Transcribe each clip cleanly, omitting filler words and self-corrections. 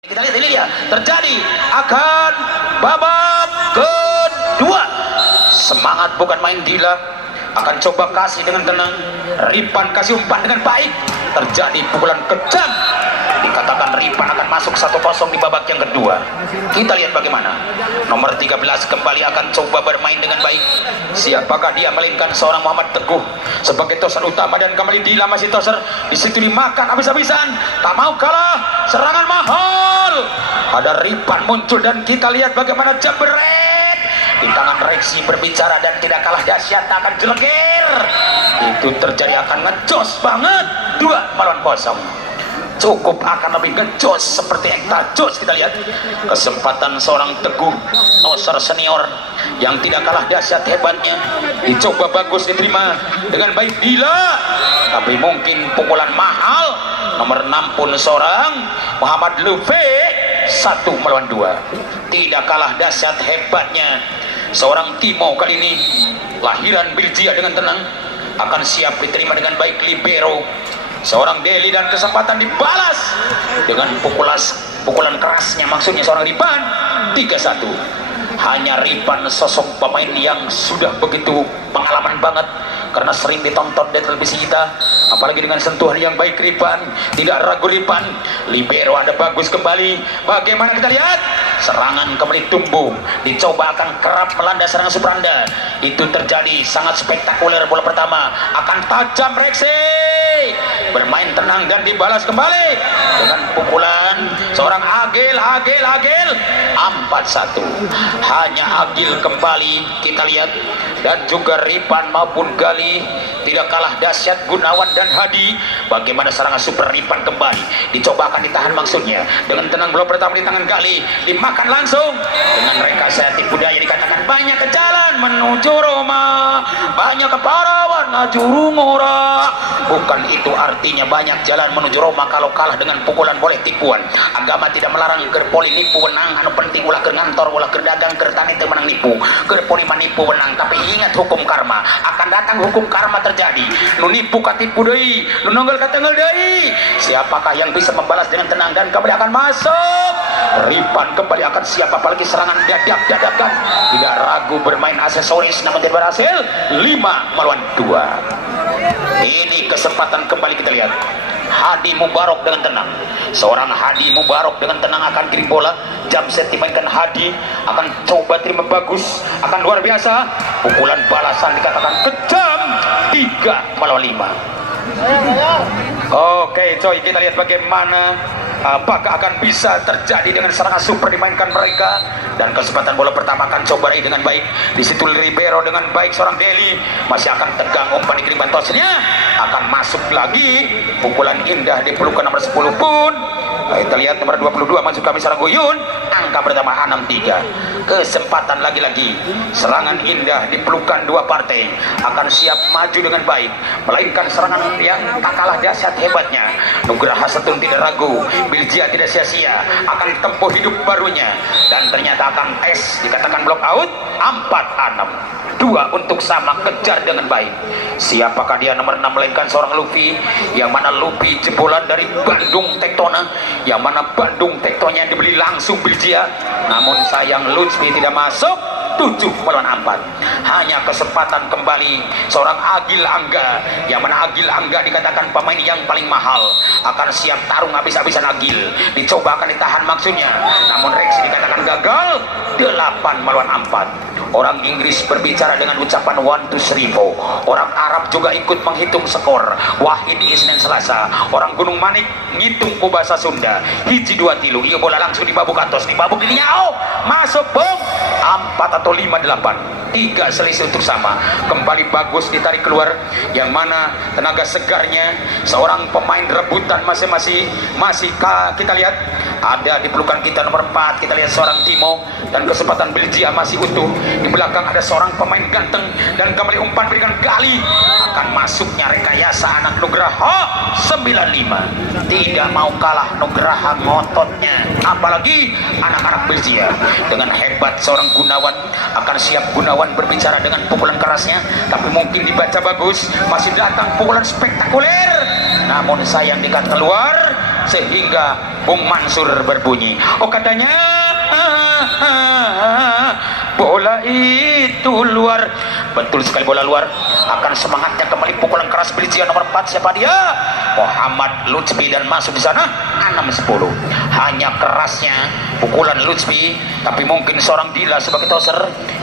Kita lihat ini dia terjadi akan babak kedua. Semangat bukan main Dila, akan coba kasih dengan tenang. Ripan kasih umpan dengan baik. Terjadi pukulan kejam. Dikatakan Ripan akan masuk 1-0 di babak yang kedua. Kita lihat bagaimana. Nomor 13 kembali akan coba bermain dengan baik. Siapakah dia melainkan seorang Muhammad Teguh sebagai toser utama, dan kembali Dila masih toser. Di situ dimakan habis-habisan. Tak mau kalah. Serangan mahal. Ada Ripan muncul dan kita lihat bagaimana jebret di tangan Reksi berbicara dan tidak kalah dahsyat, akan jelekir. Itu terjadi akan ngejos banget. 2-0. Cukup akan lebih ngejos seperti Ekta Jos. Kita lihat kesempatan seorang Teguh, toser senior yang tidak kalah dahsyat hebatnya. Dicoba bagus, diterima dengan baik Dila, tapi mungkin pukulan mahal. Nomor 6 pun seorang Muhammad Lufe. 1-2. Tidak kalah dahsyat hebatnya seorang Timo kali ini. Lahiran Birjia dengan tenang akan siap diterima dengan baik libero seorang Deli, dan kesempatan dibalas dengan pukulan kerasnya, maksudnya seorang Ripan. 3-1. Hanya Ripan sosok pemain yang sudah begitu pengalaman banget karena sering ditonton di televisi kita, apalagi dengan sentuhan yang baik Ripan. Tidak ragu Ripan. Libero ada bagus kembali. Bagaimana kita lihat serangan kembali tumbuh, dicoba akan kerap melanda serangan Supranda. Itu terjadi sangat spektakuler. Bola pertama akan tajam Reksi, bermain tenang dan dibalas kembali dengan pukulan seorang Agil. 4-1. Hanya Agil kembali kita lihat, dan juga Ripan maupun Gali. Tidak kalah dahsyat Gunawan dan Hadi. Bagaimana serangan super Ripan kembali, dicoba akan ditahan maksudnya dengan tenang. Bola pertama di tangan Gali, dimakan langsung dengan rekayasa budaya. Dikatakan banyak ke jalan menuju Roma, banyak ke Parawan menuju Rumora. Bukan itu artinya banyak jalan menuju Roma kalau kalah dengan pukulan boleh tipuan. Agama tidak melarang gerpoli nipu wenang, anu penting ulah ke ngantor, ulah ke dagang, ke tani teu menang nipu, gerpoli manipu wenang. Tapi ingat hukum karma, akan datang hukum karma terjadi. Nu nipu katipu deui, nu nongol katenggel deui. Siapakah yang bisa membalas dengan tenang dan kembali akan masuk? Ripan kembali akan siap, apalagi serangan dadakan. Tidak ragu bermain aksesoris, namun tidak berhasil. 5-2. Ini kesempatan kembali kita lihat Hadi Mubarok dengan tenang. Seorang Hadi Mubarok dengan tenang akan kirim bola. Jam set dimainkan Hadi, akan coba terima bagus, akan luar biasa. Pukulan balasan dikatakan kejam. 3-5. Oke coy, kita lihat bagaimana apakah akan bisa terjadi dengan serangan super dimainkan mereka. Dan kesempatan bola pertama akan coba raih dengan baik. Di situ libero dengan baik seorang Deli, masih akan tegang umpan di kiriman tosnya, akan masuk lagi. Pukulan indah di pelukan nomor 10 pun. Kita lihat nomor 22 masuk kami seorang Guyun. Angka pertama 6-3. Kesempatan lagi-lagi serangan indah di pelukan dua partai, akan siap maju dengan baik, melainkan serangan yang tak kalah dahsyat hebatnya. Nugraha Setun tidak ragu, Birjia tidak sia-sia, akan tempuh hidup barunya, dan ternyata akan tes. Dikatakan block out. 4-6. 2 untuk sama, kejar dengan baik. Siapakah dia? Nomor 6 melainkan seorang Luffy, yang mana Luffy jebolan dari Bandung Tektona, yang mana Bandung Tektonya dibeli langsung Birjia, namun sayang Lutfi tidak masuk. 7-4. Hanya kesempatan kembali seorang Agil Angga, yang mana Agil Angga dikatakan pemain yang paling mahal, akan siap tarung habis-habisan. Agil dicoba akan ditahan maksudnya, namun Reksi dikatakan gagal. 8-4. Orang Inggris berbicara dengan ucapan 1-2-3. Orang Arab juga ikut menghitung skor. Wahid Isnin Selasa. Orang Gunung Manik ngitung ku bahasa Sunda. 1-2-3. Iya bola langsung dibabuk atas, dibabuk dirinya. Oh, masuk bom. 4 atau 5-8. 3 selisih untuk sama. Kembali bagus ditarik keluar, yang mana tenaga segarnya seorang pemain rebutan masing-masing. Masih kita lihat ada di pelukan kita nomor 4. Kita lihat seorang Timo, dan kesempatan Birjia masih utuh. Di belakang ada seorang pemain ganteng, dan kembali umpan berikan Gali, akan masuknya rekayasa anak Nugraha. 9-5. Tidak mau kalah Nugraha ngototnya, apalagi anak-anak Birjia. Dengan hebat seorang Gunawan, akan siap Gunawan berbicara dengan pukulan kerasnya, tapi mungkin dibaca bagus. Masih datang pukulan spektakuler, namun sayang dikat keluar. sehingga Bung Mansur berbunyi. Oh katanya bola itu luar. Betul sekali, bola luar. Akan semangatnya kembali pukulan keras Biljia nomor 4. Siapa dia? Muhammad Lutfi, dan masuk di sana 6-10. Hanya kerasnya pukulan Lutfi, tapi mungkin seorang Dila sebagai toser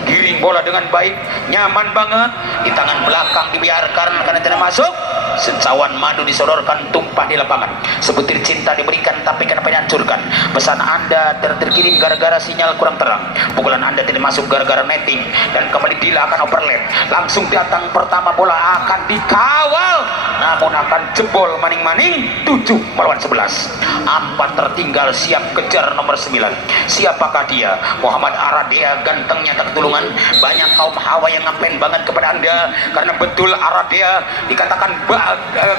giring bola dengan baik, nyaman banget di tangan belakang, dibiarkan karena tidak masuk. Secawan madu disodorkan, tumpah di lapangan. Sebutir cinta diberikan, tapi kenapa dihancurkan? Pesan Anda terkirim gara-gara sinyal kurang terang. Pukulan Anda tidak masuk gara-gara netting, dan kembali Dila akan overlap. Langsung datang pertama, bola akan dikawal, namun akan jebol maning-maning. 7-11. 4 tertinggal, siap kejar nomor 9. Siapakah dia? Muhammad Aradea, gantengnya tak ketulungan. Banyak kaum hawa yang ngapain banget kepada Anda, karena betul Aradea dikatakan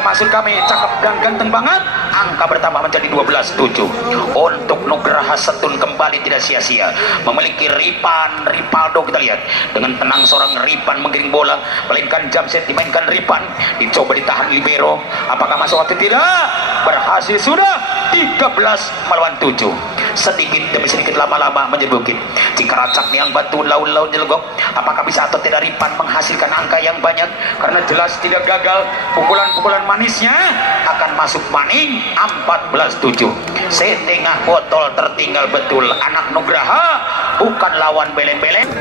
maksud kami cakep dan ganteng banget. Angka bertambah menjadi 12-7. Untuk Nugraha Setun kembali tidak sia-sia memiliki Ripaldo. Kita lihat dengan tenang seorang Ripan menggiring bola, melainkan jump set dimainkan Ripan, dicoba ditahan libero. Apakah masuk atau tidak? Berhasil sudah. 13-7. Sedikit demi sedikit, lama-lama menjadi bukit. Jika racak yang batu laun-laun jelegok, apakah bisa atau tidak Ripan menghasilkan angka yang banyak? Karena jelas tidak gagal. Pukulan-pukulan manisnya akan masuk maning. 14-7. Setengah botol tertinggal betul. Anak Nugraha bukan lawan beleng-beleng.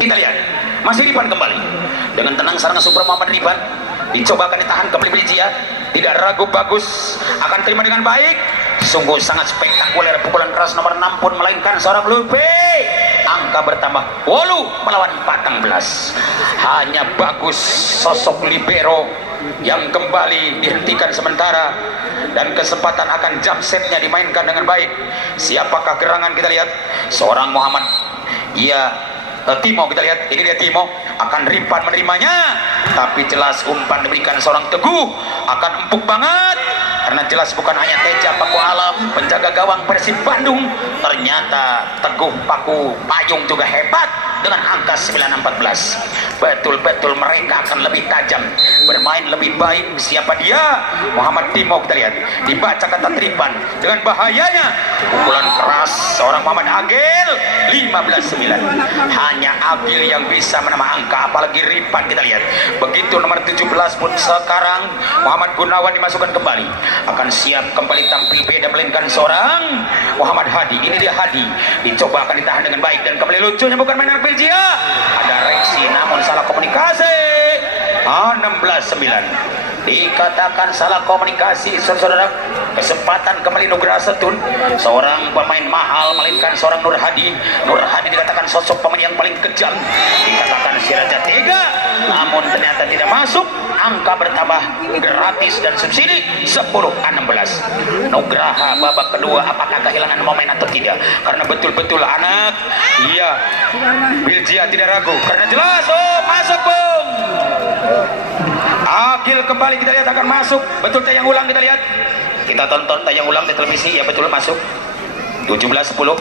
Kita lihat masih Ripan kembali dengan tenang. Serangan super Muhammad Ripan dicoba akan ditahan kembali Biljia, tidak ragu, bagus, akan terima dengan baik. Sungguh sangat spektakuler pukulan keras nomor 6 pun melainkan seorang Lupe. Angka bertambah 8-14. Hanya bagus sosok libero yang kembali dihentikan sementara, dan kesempatan akan jump setnya dimainkan dengan baik. Siapakah gerangan? Kita lihat seorang Muhammad Timo. Kita lihat ini dia Timo, akan Ripan menerimanya, tapi jelas umpan diberikan seorang Teguh, akan empuk banget karena jelas bukan hanya Teja Paku Alam penjaga gawang Persib Bandung, ternyata Teguh Paku Payung juga hebat dengan angka 9-14. Betul-betul mereka akan lebih tajam, bermain lebih baik. Siapa dia? Muhammad Timo. Kita lihat dibaca kata Ripan dengan bahayanya pukulan keras seorang Muhammad Agil. 15-9. Hanya Agil yang bisa menambah angka, apalagi Ripan. Kita lihat begitu nomor 17 pun sekarang Muhammad Gunawan dimasukkan kembali, akan siap kembali tampil beda melainkan seorang Muhammad Hadi. Ini dia Hadi, dicoba akan ditahan dengan baik, dan kembali lucunya bukan mainan Biljia, ada reaksi namun salah komunikasi. 16-9. Dikatakan salah komunikasi, saudara. Kesempatan kembali Nugraha Setun, seorang pemain mahal melainkan seorang Nur Hadi. Nur Hadi dikatakan sosok pemain yang paling kejam, dikatakan si Raja Tega, namun ternyata tidak masuk. Angka bertambah gratis dan subsidi 10-16. Nugraha babak kedua apakah kehilangan momen atau tidak? Karena betul-betul anak Biljia tidak ragu, karena jelas masuk Bung Agil kembali. Kita lihat akan masuk, betul tayang ulang. Kita lihat, kita tonton tayang ulang di televisi, ya betul masuk. 17-10.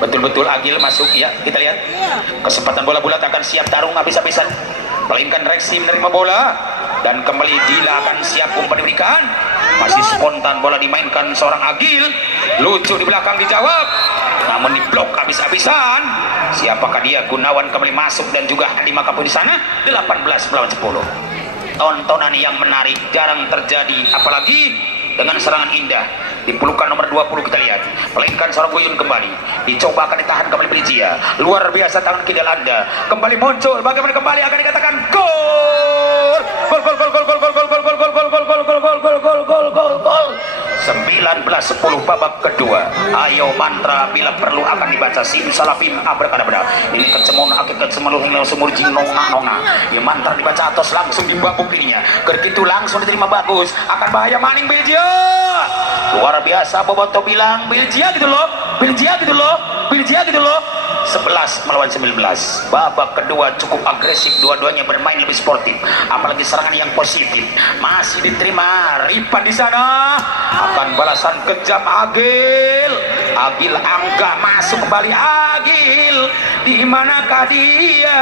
Betul-betul Agil masuk, ya kita lihat. Kesempatan bola bulat akan siap tarung habis-habisan, melainkan reaksi menerima bola, dan kembali Dila akan siap umpan diberikan. Masih spontan bola dimainkan seorang Agil, lucu di belakang dijawab, namun diblok habis-habisan. Siapakah dia? Gunawan kembali masuk, dan juga Hadi Makapu di sana. 18-10. Tontonan yang menarik jarang terjadi, apalagi dengan serangan indah di pelukan nomor 20. Kita lihat melainkan seorang Buyun kembali, dicoba akan ditahan kembali Biljia. Luar biasa tangan kidal Anda kembali muncul, bagaimana kembali akan dikatakan gol. Gol gol gol gol gol gol gol gol gol gol gol gol gol gol gol gol gol gol gol gol. 19-10 babak kedua. Ayo mantra bila perlu akan dibaca simsalabim abrakadabra. Ini kecemun akik kecemeluh hilang sumur jing nonga. Ya mantra dibaca atas langsung dibabuk dirinya. Kerkitu langsung diterima bagus. Akan bahaya maning Biljia. Luar biasa Boboto bilang Biljia gitu loh. Biljia gitu loh. Biljia gitu loh. 11-19. Babak kedua cukup agresif, dua-duanya bermain lebih sportif, apalagi serangan yang positif. Masih diterima Ripan di sana, akan balasan kejam Agil. Agil Angga masuk kembali. Agil, di manakah dia?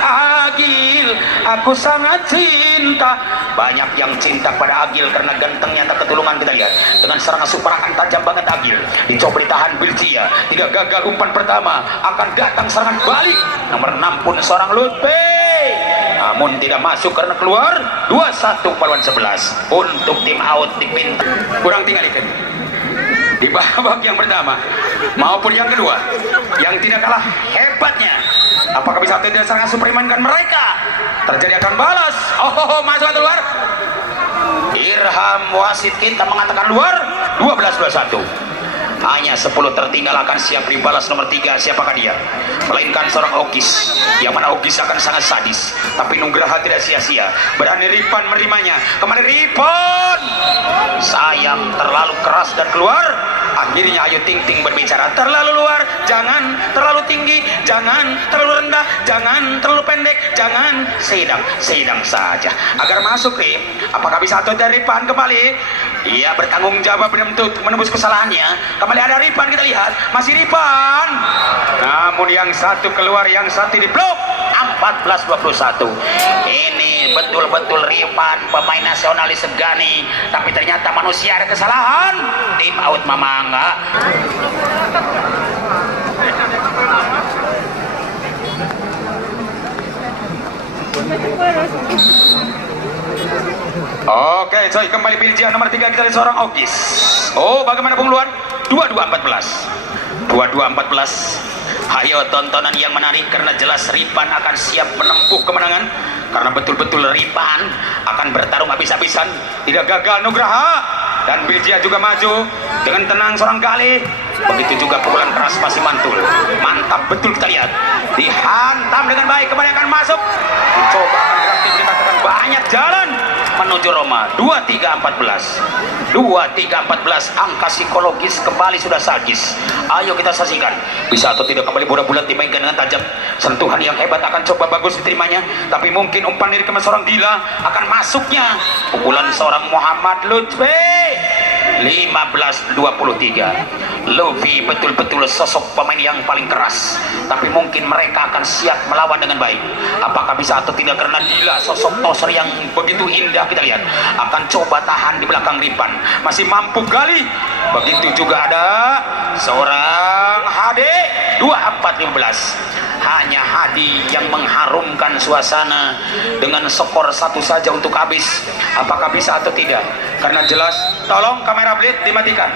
Agil, aku sangat cinta. Banyak yang cinta pada Agil karena gantengnya tak ketulungan. Kita lihat dengan serangan superakan tajam banget Agil, dicoba ditahan Bilcia, tidak gagal umpan pertama, akan datang serangan balik nomor 6 pun seorang Lutfi, namun tidak masuk karena keluar. 2-1 lawan 11 untuk tim out di pintu. Kurang tinggal itu di babak yang pertama maupun yang kedua, yang tidak kalah hebatnya, apakah bisa tidak serangan super dimainkan mereka? Terjadi akan balas. Masuk atau luar? Irham wasit kita mengatakan luar. 12-21. Hanya 10 tertinggal, akan siap dibalas nomor 3. Siapakah dia? Melainkan seorang Ogis, yang mana Ogis akan sangat sadis, tapi Nugraha tidak sia-sia. Berani Ripan menerimanya. Kembali Ripan, sayang terlalu keras dan keluar. Akhirnya Ayu Ting Ting berbicara, terlalu luar, jangan terlalu tinggi, jangan terlalu rendah, jangan terlalu pendek, jangan sedang saja agar masuk. Apakah bisa atau dari Ripan kembali? Dia bertanggung jawab untuk menembus kesalahannya. Kembali ada Ripan, kita lihat masih Ripan, namun yang satu keluar, yang satu diblok. 14-21. Ini betul-betul Ripan, pemain nasionalis segani, tapi ternyata manusia ada kesalahan. Tim out Mamangga. Oke, coy, kembali Bilcia nomor 3, kita lihat seorang Ogis. Bagaimana Bung Luan? 22-14. 22-14. Ayo tontonan yang menarik karena jelas Ripan akan siap menempuh kemenangan, karena betul-betul Ripan akan bertarung habis-habisan. Tidak gagal Nugraha, dan Bilcia juga maju dengan tenang seorang Galih. Begitu juga pukulan keras masih mantul. Mantap betul, kita lihat. Dihantam dengan baik, kembali akan masuk. Dicoba akan tim dikatakan banyak jalan menuju Roma. 23-14. 23-14. Angka psikologis kembali sudah sagis. Ayo kita saksikan, bisa atau tidak kembali bola bulat dimainkan dengan tajam. Sentuhan yang hebat akan coba bagus diterimanya, tapi mungkin umpan dari seorang Dila akan masuknya. Pukulan seorang Muhammad Lutfi. 15-23. Lutfi betul-betul sosok pemain yang paling keras, tapi mungkin mereka akan siap melawan dengan baik. Apakah bisa atau tidak karena Dila sosok toser yang begitu indah. Kita lihat akan coba tahan di belakang Ripan, masih mampu Gali. Begitu juga ada seorang Hadi. 24-15. Hanya Hadi yang mengharumkan suasana dengan skor 1 saja untuk habis. Apakah bisa atau tidak? Karena jelas, tolong kamera blade dimatikan.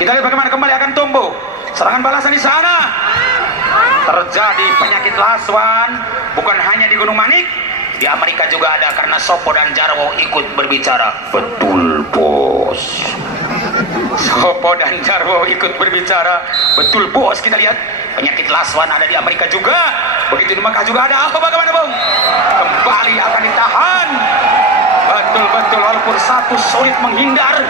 Kita lihat bagaimana kembali akan tumbuh serangan balasan di sana. Terjadi penyakit laswan bukan hanya di Gunung Manik, di Amerika juga ada, karena Sopo dan Jarwo ikut berbicara. Betul bos. Sopo dan Jarwo ikut berbicara. Betul bos, kita lihat penyakit laswan ada di Amerika juga. Begitu di Mekah juga ada. Bagaimana Bung? Kembali akan ditahan. Betul-betul, walaupun satu sulit menghindar.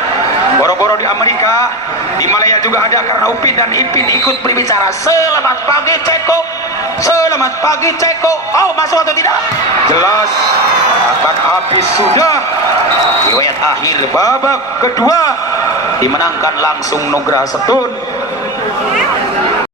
Boro-boro di Amerika, di Malaya juga ada, karena Upin dan Ipin ikut berbicara. Selamat pagi Ceko, selamat pagi Ceko. Masuk atau tidak? Jelas akan habis sudah. Riwayat akhir babak kedua dimenangkan langsung Nugraha Setun